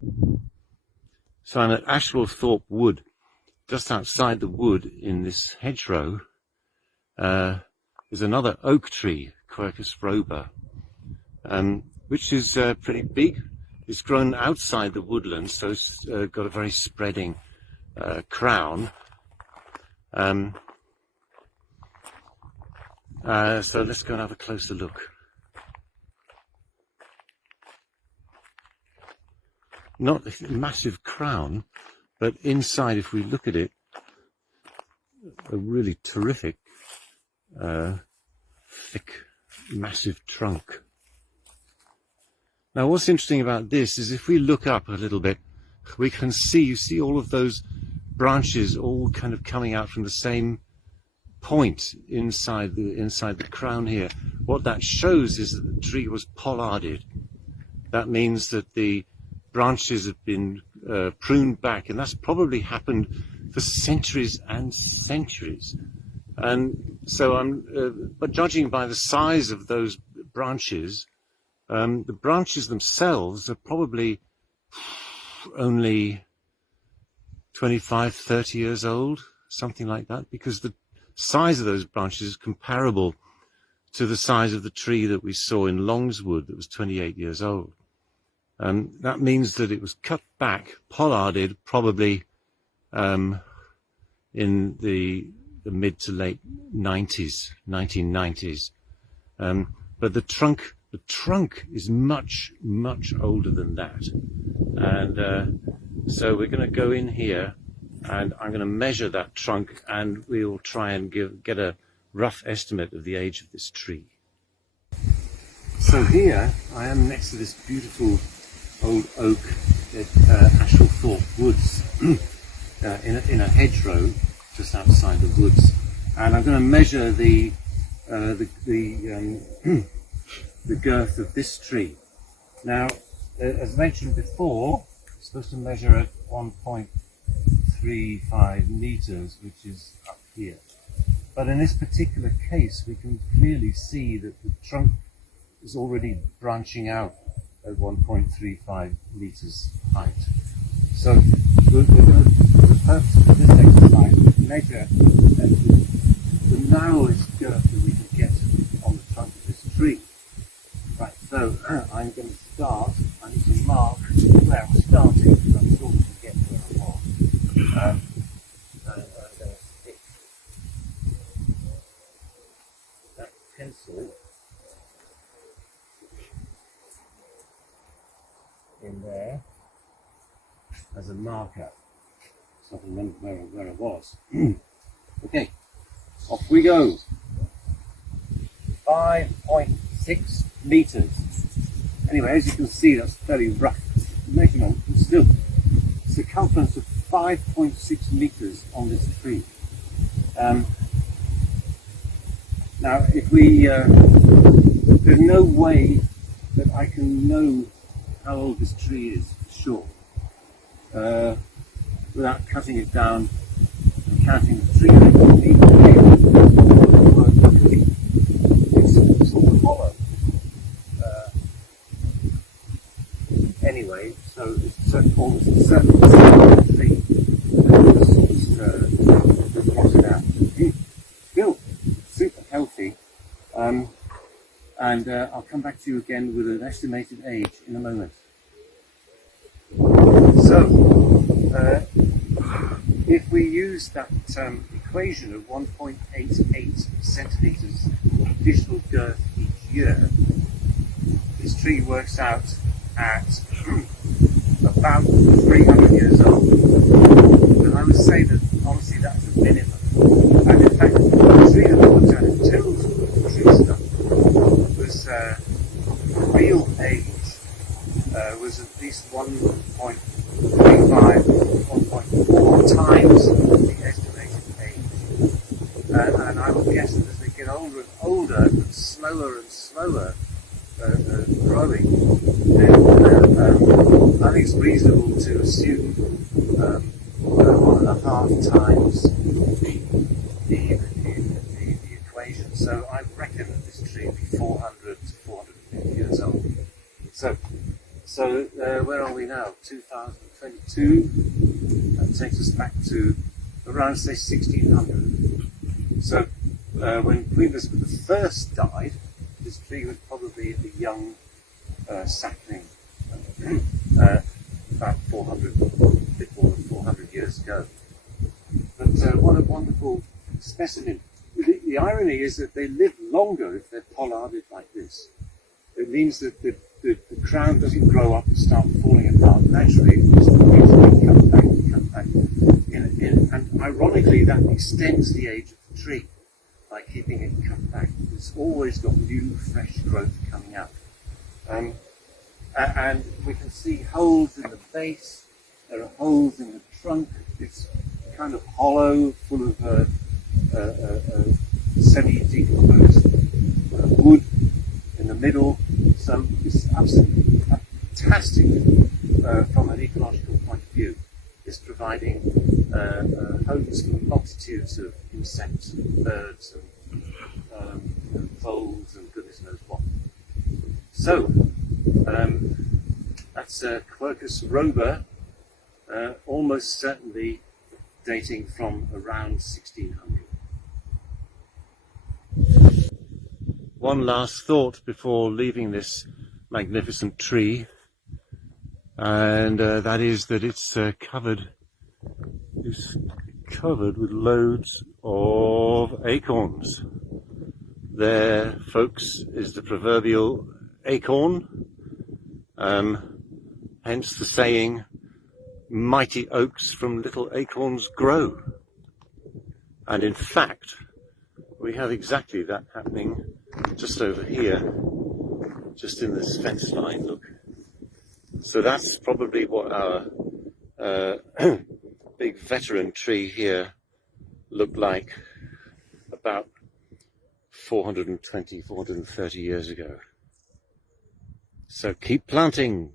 So I'm at Ashwellthorpe Wood. Just outside the wood in this hedgerow is another oak tree, Quercus robur, which is pretty big. It's grown outside the woodland, so it's got a very spreading crown. So let's go and have a closer look. Not a massive crown, but inside, if we look at it, a really terrific, thick, massive trunk. Now, what's interesting about this is if we look up a little bit, we can see, you see all of those branches all kind of coming out from the same point inside the crown here. What that shows is that the tree was pollarded. That means that the branches have been pruned back, and that's probably happened for centuries and centuries. And so but judging by the size of those branches, the branches themselves are probably only 25, 30 years old, something like that, because the size of those branches is comparable to the size of the tree that we saw in Longswood that was 28 years old. That means that it was cut back, pollarded, probably in the mid to late 1990s. But the trunk is much, much older than that. And so we're going to go in here, and I'm going to measure that trunk, and we'll try and get a rough estimate of the age of this tree. So here I am next to this beautiful old oak at Ashwellthorpe Woods in a hedgerow just outside the woods, and I'm going to measure the girth of this tree. Now, as mentioned before, it's supposed to measure at 1.35 meters, which is up here. But in this particular case, we can clearly see that the trunk is already branching out at 1.35 meters height. So we're going to, for the purpose of this exercise, measure the narrowest girth that we can get on the trunk of this tree. Right, so I'm going to start. I need to mark where I'm starting because I'm sure we can get where I was. And I'm going to stick that pencil in there as a marker, so I can remember where I was. Okay, off we go. 5.6 meters. Anyway, as you can see, that's fairly rough measurement, but still, circumference of 5.6 meters on this tree. Now, if we, there's no way that I can know how old this tree is for sure, without cutting it down and counting the tree length. It's all hollow. Anyway, so it's almost a certain tree that's rotted out. Still super healthy, and I'll come back to you again with an estimated age in a moment. So, if we use that equation of 1.88 centimeters additional girth each year, this tree works out at about 300 years old. But I would say that honestly that's a minimum. And in fact, the tree that looks at it tells tree stuff was real age was at least 1.35, 1.4 times the estimated age. And I would guess that as they get older and older, and slower growing, then I think it's reasonable to assume 1.5 times the equation. So I reckon that this tree will be 400 to 450 years old. So So where are we now? 2022. That takes us back to around, say, 1600. So when Queen Elizabeth I died, this tree was probably a young sapling, about 400, a bit more than 400 years ago. But what a wonderful specimen. The irony is that they live longer if they're pollarded like this. It means that the crown doesn't grow up and start falling apart naturally. It just comes back and comes back. And ironically, that extends the age of the tree by keeping it cut back. It's always got new, fresh growth coming out. And we can see holes in the base. There are holes in the trunk. It's kind of hollow, full of semi-decomposed wood in the middle. So it's absolutely fantastic from an ecological point of view. It's providing homes for multitudes of insects and birds and voles and goodness knows what. So that's Quercus robur, almost certainly dating from around 1600. One last thought before leaving this magnificent tree, and that is that it's covered with loads of acorns. There, folks, is the proverbial acorn, hence the saying, mighty oaks from little acorns grow. And in fact, we have exactly that happening just over here, just in this fence line, look. So that's probably what our big veteran tree here looked like about 420, 430 years ago. So keep planting.